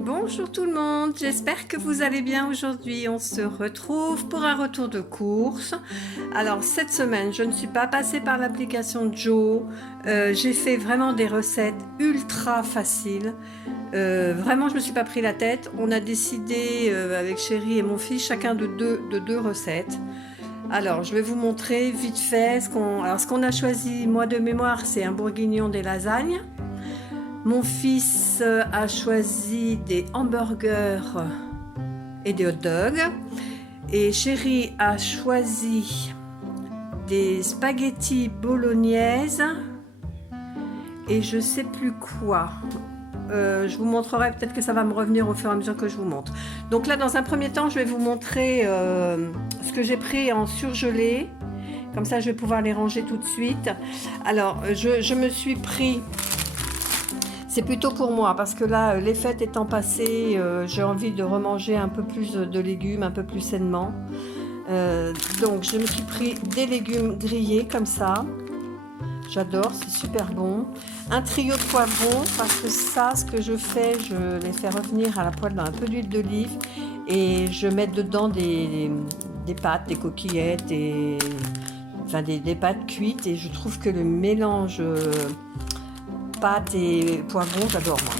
Bonjour tout le monde, j'espère que vous allez bien aujourd'hui. On se retrouve pour un retour de course. Alors cette semaine, je ne suis pas passée par l'application Joe. J'ai fait vraiment des recettes ultra faciles. Vraiment, je me suis pas pris la tête. On a décidé avec Chéri et mon fils chacun de deux recettes. Alors, je vais vous montrer vite fait ce qu'on a choisi. Moi de mémoire, c'est un bourguignon des lasagnes. Mon fils a choisi des hamburgers et des hot dogs. Et Chéri a choisi des spaghettis bolognaises et je sais plus quoi. Je vous montrerai, peut-être que ça va me revenir au fur et à mesure que je vous montre. Donc là, dans un premier temps, je vais vous montrer ce que j'ai pris en surgelé. Comme ça, je vais pouvoir les ranger tout de suite. Alors, je me suis pris... C'est plutôt pour moi, parce que là, les fêtes étant passées, j'ai envie de remanger un peu plus de légumes, un peu plus sainement. Donc, je me suis pris des légumes grillés comme ça. J'adore, c'est super bon. Un trio de poivrons, parce que ça, ce que je fais, je les fais revenir à la poêle dans un peu d'huile d'olive et je mets dedans des pâtes, des coquillettes, enfin des pâtes cuites, et je trouve que le mélange pâtes et poivrons, j'adore moi.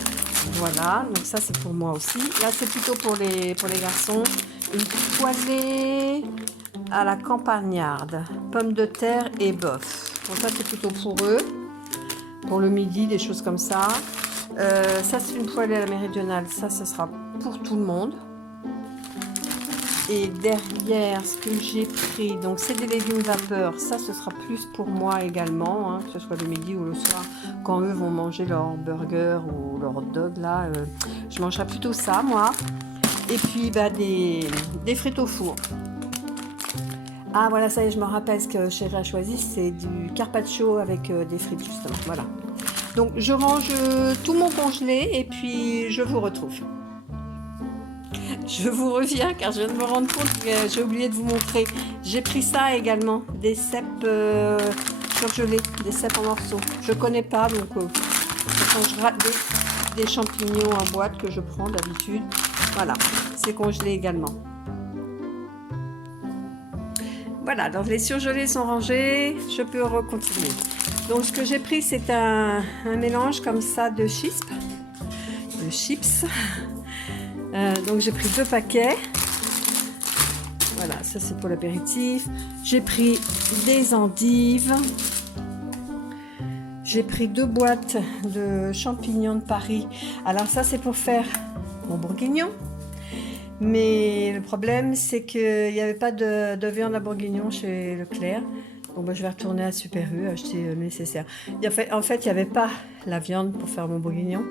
Voilà, donc ça c'est pour moi aussi. Là c'est plutôt pour les garçons. Une poêlée à la campagnarde, pommes de terre et bœuf. Donc ça c'est plutôt pour eux, pour le midi, des choses comme ça. Ça c'est une poêlée à la méridionale, ça ce sera pour tout le monde. Et derrière, ce que j'ai pris, donc c'est des légumes vapeur, ça ce sera plus pour moi également, hein, que ce soit le midi ou le soir, quand eux vont manger leur burger ou leur hot dog, là, je mangerai plutôt ça, moi. Et puis bah, des frites au four. Ah voilà, ça y est, je me rappelle ce que Chéri a choisi, c'est du carpaccio avec des frites justement, voilà. Donc je range tout mon congelé et puis je vous retrouve. Je vous reviens car je viens de me rendre compte que j'ai oublié de vous montrer. J'ai pris ça également, des cèpes surgelés, des cèpes en morceaux. Je connais pas, donc je changerai des champignons en boîte que je prends d'habitude. Voilà, c'est congelé également. Voilà, donc les surgelés sont rangés, je peux continuer. Donc ce que j'ai pris, c'est un mélange comme ça de chips. Donc j'ai pris 2 paquets. Voilà, ça c'est pour l'apéritif. J'ai pris des endives. J'ai pris 2 boîtes de champignons de Paris. Alors ça c'est pour faire mon bourguignon. Mais le problème c'est qu'il n'y avait pas de viande à bourguignon chez Leclerc. Donc bah, je vais retourner à Super U acheter le nécessaire. En fait, il n'y avait pas la viande pour faire mon bourguignon.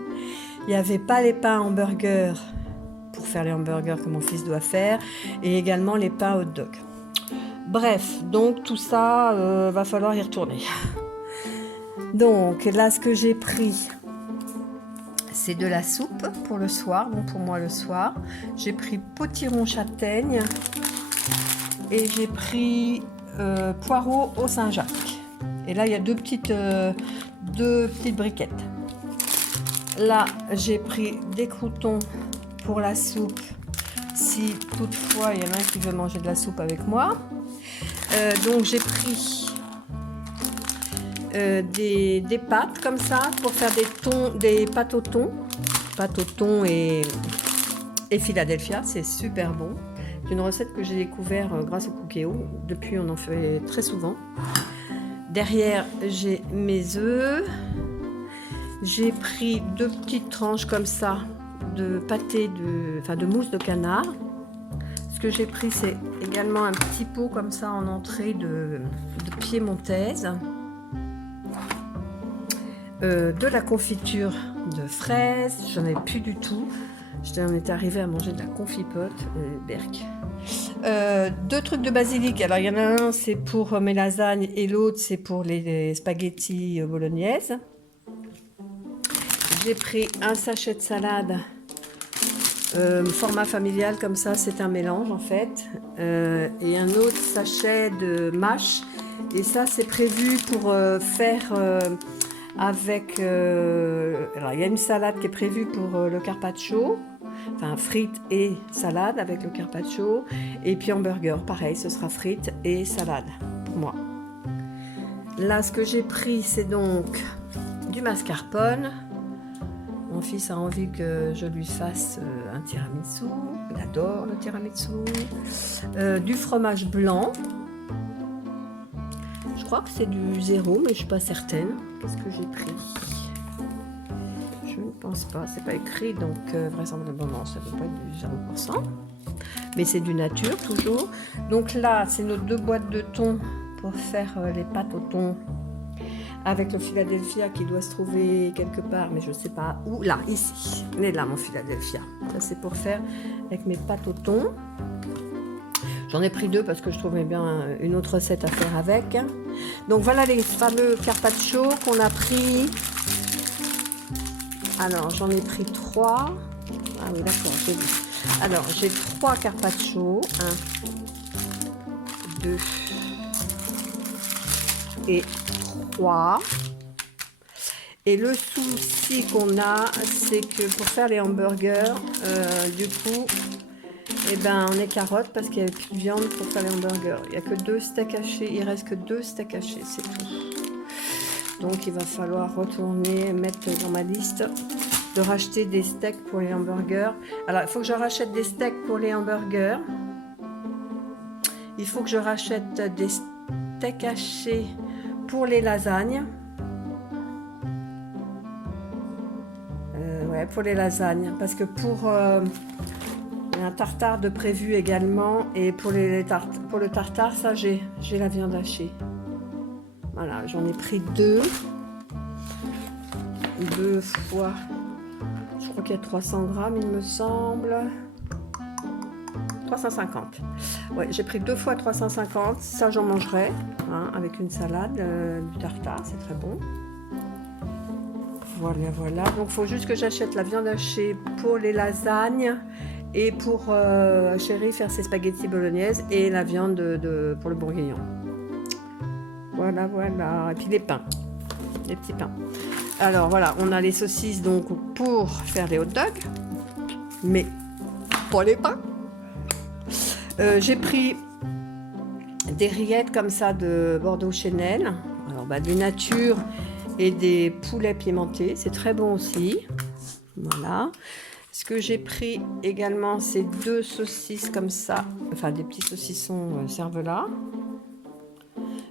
Il n'y avait pas les pains hamburgers pour faire les hamburgers que mon fils doit faire, et également les pains hot dog. Bref, donc tout ça, va falloir y retourner. Donc là, ce que j'ai pris, c'est de la soupe pour le soir, donc pour moi le soir. J'ai pris potiron châtaigne et j'ai pris poireaux au Saint-Jacques. Et là, il y a deux petites briquettes. Là, j'ai pris des croûtons pour la soupe, si toutefois il y en a un qui veut manger de la soupe avec moi. Donc j'ai pris des pâtes comme ça pour faire des pâtes au thon et Philadelphia, c'est super bon. C'est une recette que j'ai découvert grâce au Cookéo. Depuis, on en fait très souvent. Derrière, j'ai mes œufs. J'ai pris 2 petites tranches comme ça de pâté de mousse de canard. Ce que j'ai pris, c'est également un petit pot comme ça en entrée de piémontaise. De la confiture de fraises, j'en ai plus du tout. On était arrivé à manger de la confipote, berk. 2 trucs de basilic. Alors il y en a un, c'est pour mes lasagnes et l'autre, c'est pour les spaghettis bolognaises. J'ai pris un sachet de salade, format familial comme ça, c'est un mélange en fait. Et un autre sachet de mâche. Et ça, c'est prévu pour faire avec... alors, il y a une salade qui est prévue pour le carpaccio. enfin frites et salade avec le carpaccio. Et puis hamburger, pareil, ce sera frites et salade pour moi. Là, ce que j'ai pris, c'est donc du mascarpone. Mon fils a envie que je lui fasse un tiramisu. Il adore le tiramisu. Du fromage blanc. Je crois que c'est du 0, mais je suis pas certaine. Qu'est-ce que j'ai pris? Je ne pense pas. C'est pas écrit, donc vraisemblablement, ça ne peut pas être du 0%. Mais c'est du nature, toujours. Donc là, c'est nos 2 boîtes de thon pour faire les pâtes au thon. Avec le Philadelphia qui doit se trouver quelque part, mais je ne sais pas où. Là, ici. Il est là, mon Philadelphia. Ça, c'est pour faire avec mes pâtes au thon. J'en ai pris 2 parce que je trouvais bien une autre recette à faire avec. Donc, voilà les fameux carpaccio qu'on a pris. Alors, j'en ai pris 3. Ah oui, d'accord, j'ai vu. Alors, j'ai 3 carpaccio. 1, 2 et 3. Et le souci qu'on a, c'est que pour faire les hamburgers, du coup, eh ben, on est carotte parce qu'il n'y avait plus de viande pour faire les hamburgers. Il n'y a que 2 steaks hachés, il reste que 2 steaks hachés, c'est tout. Donc il va falloir retourner, mettre dans ma liste de racheter des steaks pour les hamburgers. Alors il faut que je rachète des steaks pour les hamburgers. Il faut que je rachète des steaks hachés pour les lasagnes. Ouais, pour les lasagnes. Parce que pour un tartare de prévu également. Et pour pour le tartare, ça j'ai la viande hachée. Voilà, j'en ai pris 2. 2 fois. Je crois qu'il y a 300 grammes, il me semble. 350. Ouais, j'ai pris 2 fois 350. Ça, j'en mangerai hein, avec une salade, du tartare, c'est très bon. Voilà, voilà. Donc, il faut juste que j'achète la viande hachée pour les lasagnes et pour Chérie faire ses spaghettis bolognaise et la viande pour le bourguignon. Voilà, voilà. Et puis les pains, les petits pains. Alors, voilà, on a les saucisses donc pour faire les hot dogs, mais pas les pains. J'ai pris des rillettes comme ça de Bordeaux Chenel, alors des nature et des poulets pimentés, c'est très bon aussi. Voilà. Ce que j'ai pris également, c'est 2 saucisses comme ça, enfin des petits saucissons cervelas.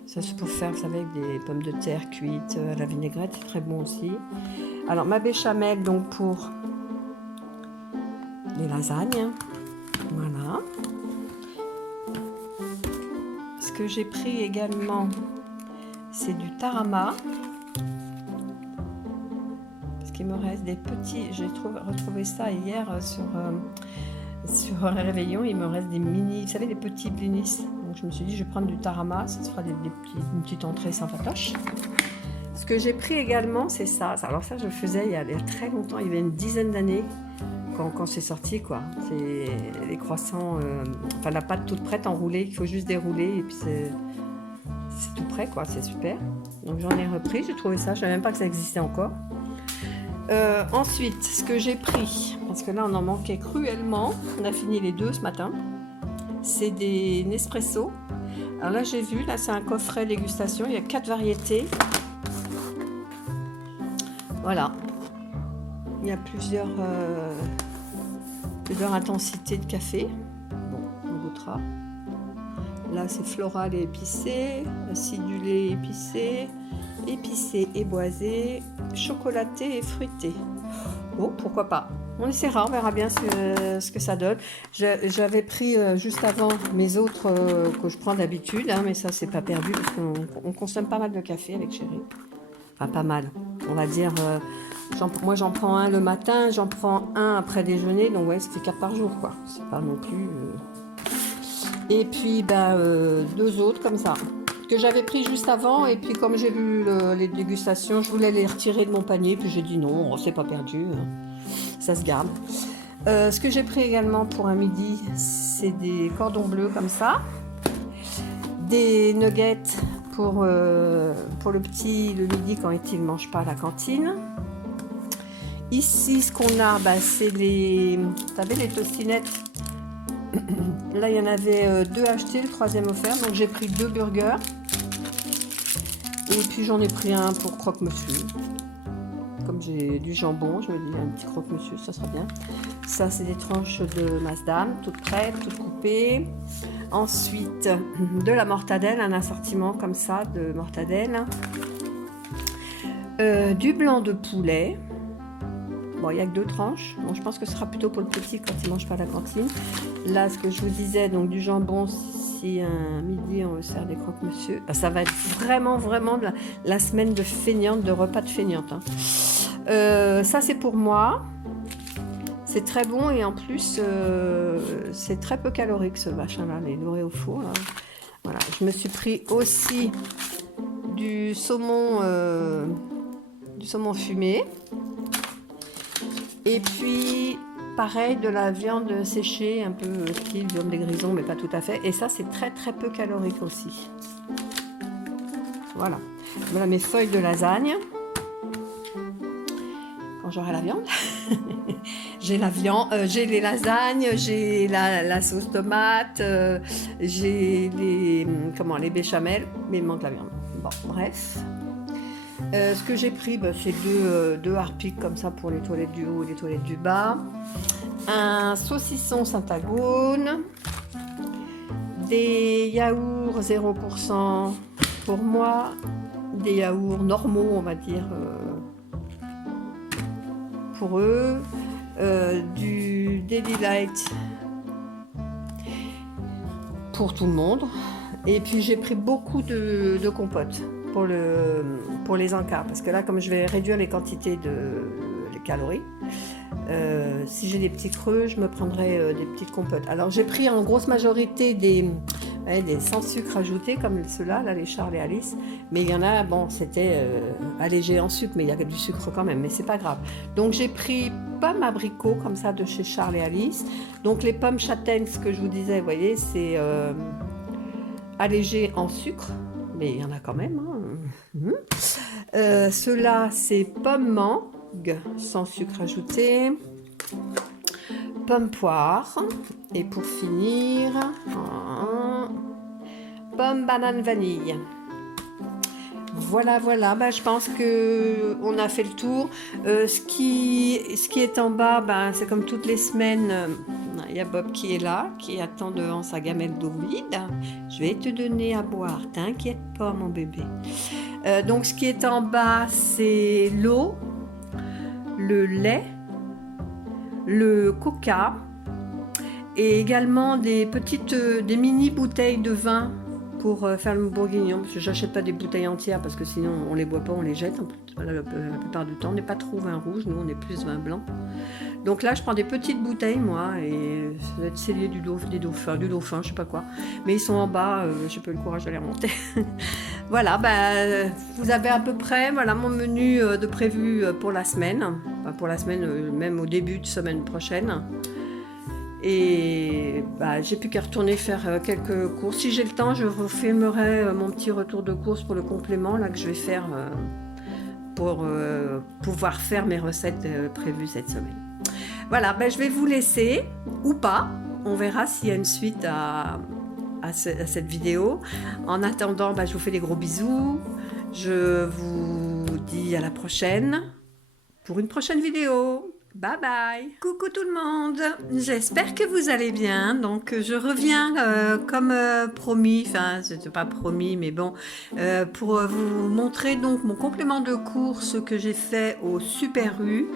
Ça c'est pour faire, vous savez, avec des pommes de terre cuites à la vinaigrette, c'est très bon aussi. Alors ma béchamel donc pour les lasagnes, voilà. Ce que j'ai pris également, c'est du tarama. Parce qu'il me reste des petits, j'ai retrouvé ça hier sur un réveillon, il me reste des mini, vous savez, des petits blinis. Donc je me suis dit, je vais prendre du tarama, ça sera une petite entrée sympatoche. Ce que j'ai pris également, c'est ça. Alors ça, je le faisais il y a très longtemps, il y avait une dizaine d'années. Quand c'est sorti quoi, c'est les croissants, enfin la pâte toute prête enroulée, il faut juste dérouler et puis c'est tout prêt quoi, c'est super. Donc j'en ai repris, j'ai trouvé ça, je savais même pas que ça existait encore. Ensuite, ce que j'ai pris, parce que là on en manquait cruellement, on a fini les 2 ce matin, c'est des Nespresso. Alors là j'ai vu, là c'est un coffret dégustation, il y a 4 variétés. Voilà. Il y a plusieurs intensités de café. Bon, on goûtera. Là, c'est floral et épicé, acidulé et épicé, épicé et boisé, chocolaté et fruité. Oh, pourquoi pas. On essaiera, on verra bien ce que ça donne. J'avais pris juste avant mes autres que je prends d'habitude, hein, mais ça, c'est pas perdu parce qu'on consomme pas mal de café avec Chérie. Enfin, pas mal. On va dire... moi j'en prends un le matin, j'en prends un après déjeuner, donc ouais, ça fait 4 par jour quoi. C'est pas non plus. Et puis 2 autres comme ça que j'avais pris juste avant, et puis comme j'ai vu les dégustations, je voulais les retirer de mon panier, puis j'ai dit non, c'est pas perdu, ça se garde. Ce que j'ai pris également pour un midi, c'est des cordons bleus comme ça, des nuggets pour le petit le midi quand il ne mange pas à la cantine. Ici, ce qu'on a, bah, c'est les... Vous savez, les tostinettes. Là, il y en avait 2 achetés, le 3e offert. Donc, j'ai pris 2 burgers. Et puis, j'en ai pris un pour croque-monsieur. Comme j'ai du jambon, je me dis un petit croque-monsieur, ça sera bien. Ça, c'est des tranches de Maasdam, toutes prêtes, toutes coupées. Ensuite, de la mortadelle, un assortiment comme ça de mortadelle. Du blanc de poulet. Bon, il n'y a que 2 tranches. Bon, je pense que ce sera plutôt pour le petit quand il ne mange pas à la cantine. Là, ce que je vous disais, donc du jambon, si un midi on veut faire des croque-monsieur, ben, ça va être vraiment la semaine de feignante, de repas de feignante. Hein. Ça, c'est pour moi. C'est très bon et en plus, c'est très peu calorique ce machin-là, les dorés au four. Là. Voilà. Je me suis pris aussi du saumon fumé. Et puis, pareil, de la viande séchée, un peu style viande des grisons, mais pas tout à fait. Et ça, c'est très peu calorique aussi. Voilà. Voilà mes feuilles de lasagne. Quand j'aurai la viande. J'ai la viande, j'ai les lasagnes, j'ai la sauce tomate, j'ai les béchamels, mais il manque la viande. Bon, bref. Ce que j'ai pris, bah, c'est deux harpiks comme ça pour les toilettes du haut et les toilettes du bas. Un saucisson Saint-Agone. Des yaourts 0% pour moi. Des yaourts normaux, on va dire, pour eux. Du Daily Light pour tout le monde. Et puis j'ai pris beaucoup de compotes pour les encarts, parce que là, comme je vais réduire les quantités les calories, si j'ai des petits creux, je me prendrai des petites compotes. Alors j'ai pris en grosse majorité des sans sucre ajouté, comme ceux-là, là, les Charles et Alice, mais il y en a, bon, c'était allégé en sucre, mais il y a du sucre quand même, mais c'est pas grave. Donc j'ai pris pommes abricots comme ça de chez Charles et Alice. Donc les pommes châtaignes, ce que je vous disais, vous voyez, c'est allégé en sucre, mais il y en a quand même. Hein. Ceux-là, c'est pommes mangue sans sucre ajouté, pommes poire, et pour finir, pommes banane vanille. Voilà, bah, je pense qu'on a fait le tour. Ce qui est en bas, bah, c'est comme toutes les semaines, il y a Bob qui est là, qui attend devant sa gamelle d'eau vide. Je vais te donner à boire, t'inquiète pas mon bébé. Donc ce qui est en bas, c'est l'eau, le lait, le coca et également des mini bouteilles de vin pour faire le bourguignon, parce que j'achète pas des bouteilles entières parce que sinon on les boit pas, on les jette la plupart du temps. On n'est pas trop vin rouge, nous on est plus vin blanc. Donc là je prends des petites bouteilles moi, et ça va être scellé du dauphin, je sais pas quoi, mais ils sont en bas, j'ai pas eu le courage de les remonter. Voilà, bah, vous avez à peu près mon menu de prévu pour la semaine, enfin, pour la semaine, même au début de semaine prochaine. Et bah, j'ai plus qu'à retourner faire quelques courses. Si j'ai le temps, je refilmerai mon petit retour de course pour le complément là, que je vais faire pour pouvoir faire mes recettes prévues cette semaine. Voilà, bah, je vais vous laisser, ou pas. On verra s'il y a une suite à cette vidéo. En attendant, bah, je vous fais des gros bisous. Je vous dis à la prochaine pour une prochaine vidéo. Bye bye. Coucou tout le monde. J'espère que vous allez bien. Donc je reviens comme promis, enfin c'était pas promis mais bon, pour vous montrer donc mon complément de course que j'ai fait au Super U.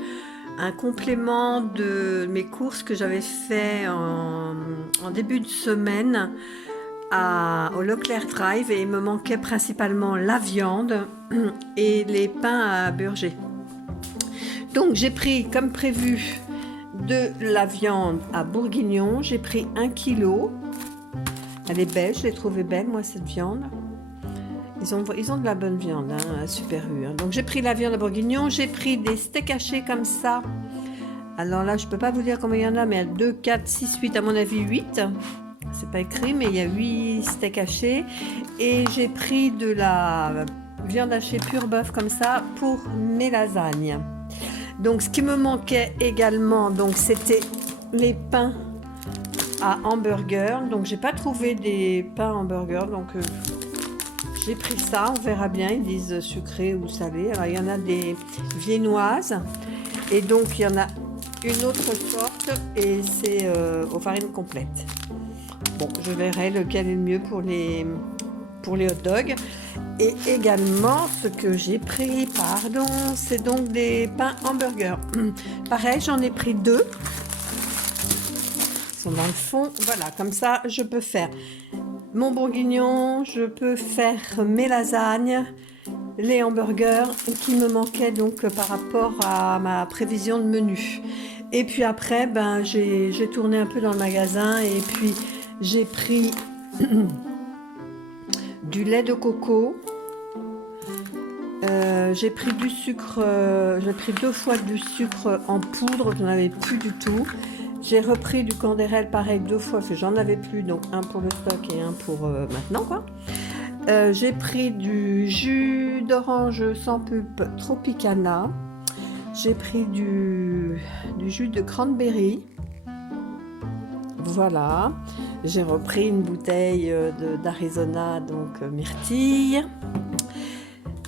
Un complément de mes courses que j'avais fait en début de semaine au Leclerc Drive, et il me manquait principalement la viande et les pains à burger. Donc j'ai pris comme prévu de la viande à bourguignon. J'ai pris 1 kg. Elle est belle, je l'ai trouvée belle moi cette viande. Ils ont de la bonne viande à Super U. Hein. Donc j'ai pris la viande à bourguignon. J'ai pris des steaks hachés comme ça. Alors là je peux pas vous dire combien il y en a, mais 2, 4, 6, 8, à mon avis 8. C'est pas écrit, mais il y a 8 steaks hachés. Et j'ai pris de la viande hachée pur bœuf comme ça pour mes lasagnes. Donc ce qui me manquait également, donc c'était les pains à hamburger. Donc j'ai pas trouvé des pains hamburger, donc j'ai pris ça, on verra bien, ils disent sucré ou salé. Alors il y en a des viennoises et donc il y en a une autre sorte et c'est aux farines complètes. Bon, je verrai lequel est le mieux pour les hot dogs. Et également, ce que j'ai pris, pardon, c'est donc des pains hamburger. Pareil, j'en ai pris 2. Ils sont dans le fond. Voilà, comme ça, je peux faire mon bourguignon, je peux faire mes lasagnes, les hamburgers qui me manquaient donc par rapport à ma prévision de menu. Et puis après, ben, j'ai tourné un peu dans le magasin et puis j'ai pris du lait de coco. J'ai pris du sucre, j'ai pris 2 fois du sucre en poudre, je n'en avais plus du tout. J'ai repris du Canderel, pareil, 2 fois, parce que j'en avais plus, donc un pour le stock et un pour maintenant, quoi. J'ai pris du jus d'orange sans pulpe Tropicana. J'ai pris du jus de cranberry. Voilà. J'ai repris une bouteille d'Arizona, donc myrtille.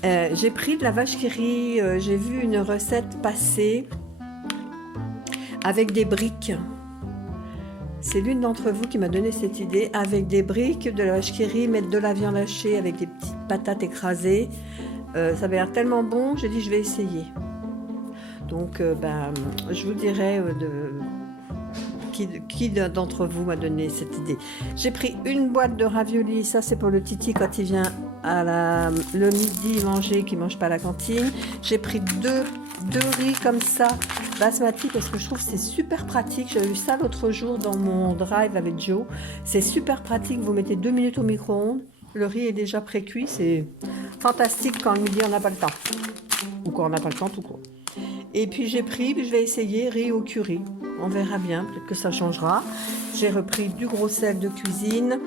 J'ai pris de la vache qui rit, j'ai vu une recette passer avec des briques. C'est l'une d'entre vous qui m'a donné cette idée, avec des briques, de la vache qui rit, mettre de la viande hachée avec des petites patates écrasées. Ça avait l'air tellement bon, j'ai dit je vais essayer. Donc ben, je vous dirai qui d'entre vous m'a donné cette idée. J'ai pris une boîte de raviolis, ça c'est pour le Titi quand il vient le midi manger, qui ne mange pas à la cantine. J'ai pris deux riz comme ça, basmati, parce que je trouve que c'est super pratique. J'avais vu ça l'autre jour dans mon drive avec Joe. C'est super pratique, vous mettez 2 minutes au micro-ondes, le riz est déjà pré-cuit, c'est fantastique quand le midi on n'a pas le temps. Ou quand on n'a pas le temps tout court. Et puis j'ai pris, je vais essayer riz au curry. On verra bien, peut-être que ça changera. J'ai repris du gros sel de cuisine.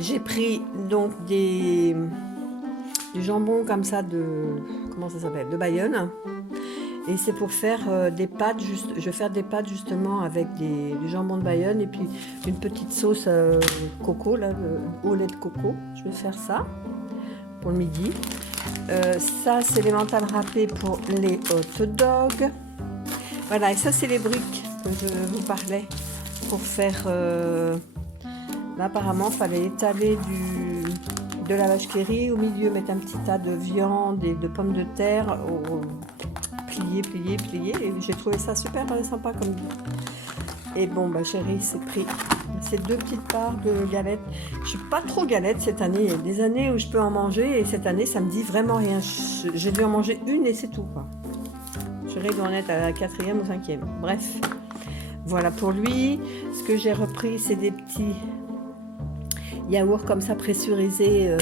J'ai pris donc du jambon comme ça comment ça s'appelle, de Bayonne. Et c'est pour faire des pâtes, je vais faire des pâtes justement avec du jambon de Bayonne et puis une petite sauce coco, là, au lait de coco. Je vais faire ça pour le midi. Ça, c'est les mentales râpées pour les hot dogs. Voilà, et ça, c'est les briques que je vous parlais pour faire... Là, apparemment, il fallait étaler de la vache qui rit. Au milieu, mettre un petit tas de viande et de pommes de terre. Plier. Et j'ai trouvé ça super sympa comme... Et bon, bah chérie, c'est pris ces 2 petites parts de galettes. Je suis pas trop galette cette année. Il y a des années où je peux en manger et cette année, ça me dit vraiment rien. J'ai dû en manger une et c'est tout, quoi. Chérie doit en être à la 4e ou 5e. Bref, voilà pour lui. Ce que j'ai repris, c'est des petits yaourts comme ça pressurisés,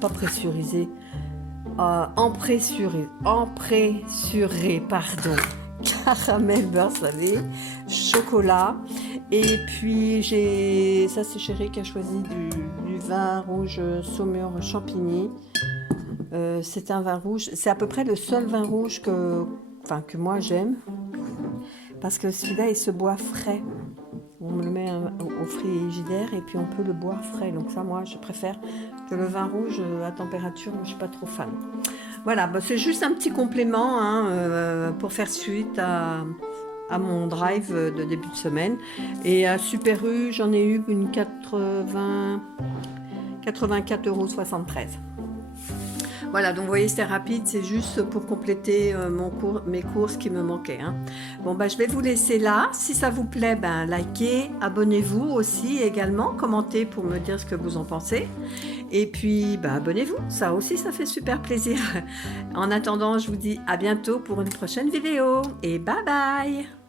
pas pressurisés, empressurés, pardon. Caramel, beurre salé, chocolat. Et puis ça c'est chérie qui a choisi du vin rouge Saumur Champigny. C'est un vin rouge, c'est à peu près le seul vin rouge que moi j'aime, parce que celui-là il se boit frais. On me le met au frigidaire et puis on peut le boire frais. Donc ça, moi je préfère que le vin rouge à température. Moi je suis pas trop fan. Voilà, bah, c'est juste un petit complément pour faire suite à mon drive de début de semaine. Et à Super U, j'en ai eu une 84,73 €. Voilà, donc vous voyez, c'était rapide, c'est juste pour compléter mes courses qui me manquaient. Hein. Bon, bah, je vais vous laisser là. Si ça vous plaît, ben, likez, abonnez-vous aussi également, commentez pour me dire ce que vous en pensez. Et puis, ben, abonnez-vous, ça aussi, ça fait super plaisir. En attendant, je vous dis à bientôt pour une prochaine vidéo et bye bye!